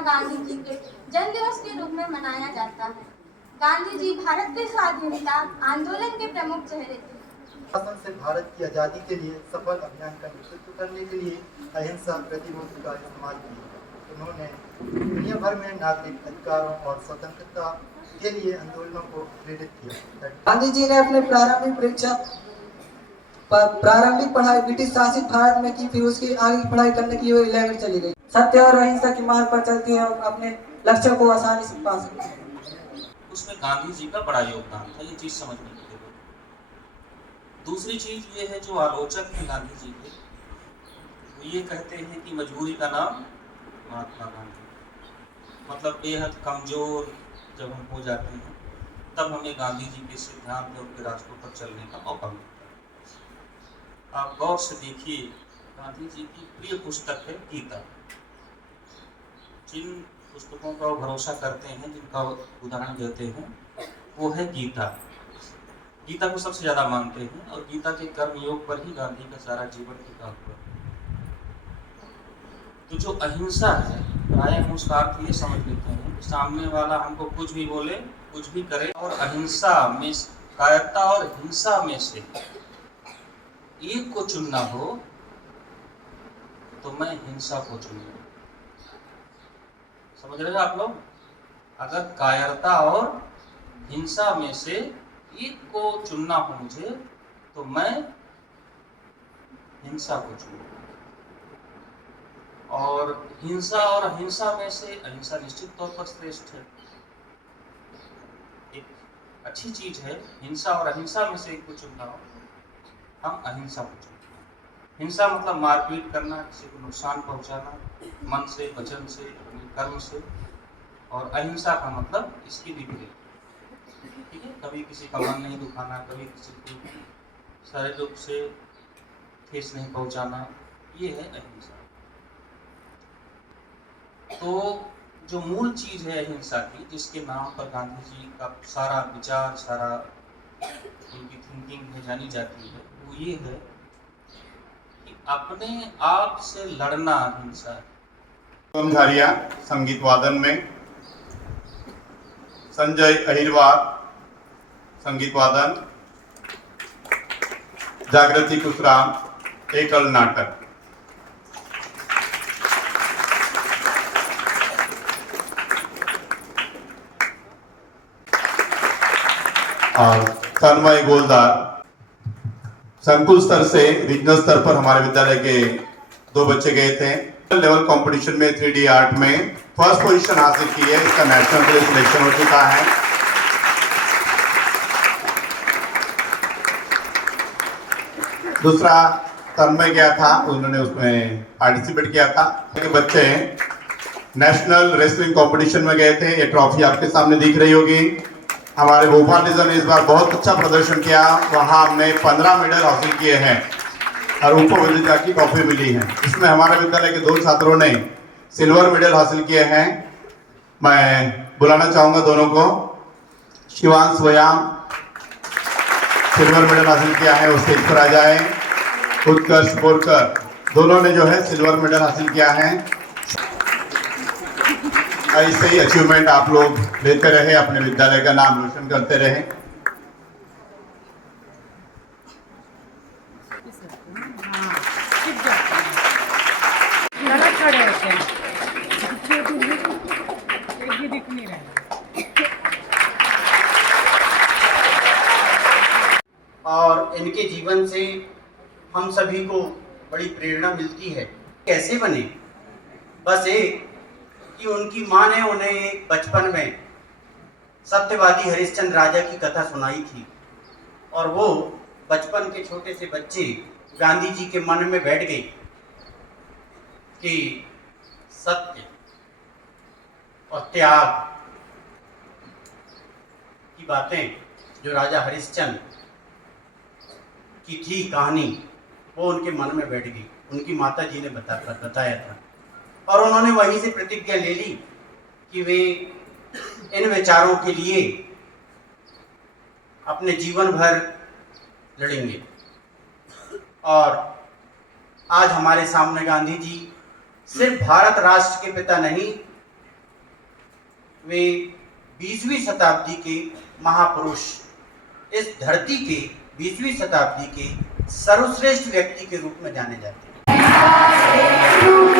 महात्मा गांधी जी के जन्मदिवस के रूप में मनाया जाता है। गांधी जी भारत के स्वाधीनता आंदोलन के प्रमुख चेहरे थे। शासन से भारत की आज़ादी के लिए सफल अभियान का नेतृत्व करने के लिए अहिंसा प्रतिरोध का इस्तेमाल किया। उन्होंने दुनिया भर में नागरिक अधिकारों और स्वतंत्रता के लिए आंदोलनों को प्रेरित किया। गांधी जी ने अपने प्रारंभिक पढ़ाई ब्रिटिश शासित भारत में की, फिर उसकी आगे की पढ़ाई करने के लिए वो इंग्लैंड चली गई। सत्य और अहिंसा की मार्ग पर चलती है और अपने लक्ष्यों को आसानी से पा सकती है। उसमें गांधी जी का बड़ा योगदान था, ये चीज समझने की जरूरत है। दूसरी चीज ये है, जो आलोचक हैं गांधी जी के, वो ये कहते हैं कि मजबूरी का नाम महात्मा गांधी। मतलब बेहद कमजोर जब हम हो जाते हैं तब हमें गांधी जी के सिद्धांत और उनके रास्तों पर चलने का मौका मिलता है। आप गौर से देखिए, गांधी जी की प्रिय पुस्तक है गीता। जिन पुस्तकों का भरोसा करते हैं, जिनका उदाहरण देते हैं, वो है गीता। गीता को सबसे ज्यादा मानते हैं और गीता के कर्म योग पर ही गांधी का सारा जीवन टिका हुआ है। तो जो अहिंसा है, प्राय हम उसका अर्थ ये समझ लेते हैं कि सामने वाला हमको कुछ भी बोले, कुछ भी करे, और अहिंसा में, कायरता और हिंसा में से एक को चुनना हो तो मैं हिंसा को चुनूंगा। समझ रहे हैं आप लोग? अगर कायरता और हिंसा में से एक को चुनना हो मुझे तो मैं हिंसा को चुनूंगा। और हिंसा और अहिंसा में से अहिंसा निश्चित तौर पर श्रेष्ठ है, एक अच्छी चीज है। हिंसा और अहिंसा में से एक को चुनना हो, हम अहिंसा को चुनते हैं। हिंसा मतलब मारपीट करना, किसी को नुकसान पहुंचाना, मन से, वचन से, अपने कर्म से। और अहिंसा का मतलब इसकी विपरीत, ठीक है? कभी किसी का मन नहीं दुखाना, कभी किसी को शारीरिक रूप से ठेस नहीं पहुंचाना, ये है अहिंसा। तो जो मूल चीज है अहिंसा की, जिसके नाम पर गांधी जी का सारा विचार, सारा उनकी थिंकिंग है जानी जाती है, वो ये है कि अपने आप से लड़ना अहिंसा है। धारिया संगीत वादन में, संजय अहिरवार संगीत वादन, जागृति कुशराम एकल नाटक। और तन्मय गोलदार संकुल स्तर से रीजनल स्तर पर हमारे विद्यालय के 2 बच्चे गए थे। लेवल कंपटीशन में 3D आर्ट में फर्स्ट पोजीशन हासिल की है। इसका नेशनल के लिए सिलेक्शन हो चुका है। दूसरा तन्मय गया था, उन्होंने उसमें पार्टिसिपेट किया था। बच्चे नेशनल रेसलिंग कंपटीशन में गए थे। ये ट्रॉफी आपके सामने दिख रही होगी। हमारे भोपाल डिवीजन ने इस बार बहुत अच्छा प्रदर्शन किया, वहाँ हमने 15 मेडल हासिल किए हैं और उप विजेता की ट्रॉफी मिली है। इसमें हमारे विद्यालय के 2 छात्रों ने सिल्वर मेडल हासिल किए हैं। मैं बुलाना चाहूँगा दोनों को। शिवांश व्यायाम सिल्वर मेडल हासिल किया है, उससे पर आ जाए। उत्कर्ष बोरकर, दोनों ने जो है सिल्वर मेडल हासिल किया है। ऐसे ही अचीवमेंट आप लोग लेते रहे, अपने विद्यालय का नाम रोशन करते रहे। और इनके जीवन से हम सभी को बड़ी प्रेरणा मिलती है। कैसे बने? बस एक कि उनकी माँ ने उन्हें एक बचपन में सत्यवादी हरिश्चंद्र राजा की कथा सुनाई थी और वो बचपन के छोटे से बच्चे गांधी जी के मन में बैठ गई कि सत्य और त्याग की बातें जो राजा हरिश्चंद्र की थी कहानी, वो उनके मन में बैठ गई। उनकी माता जी ने बताया था और उन्होंने वहीं से प्रतिज्ञा ले ली कि वे इन विचारों के लिए अपने जीवन भर लड़ेंगे। और आज हमारे सामने गांधी जी सिर्फ भारत राष्ट्र के पिता नहीं, वे 20वीं शताब्दी के महापुरुष, इस धरती के 20वीं शताब्दी के सर्वश्रेष्ठ व्यक्ति के रूप में जाने जाते हैं।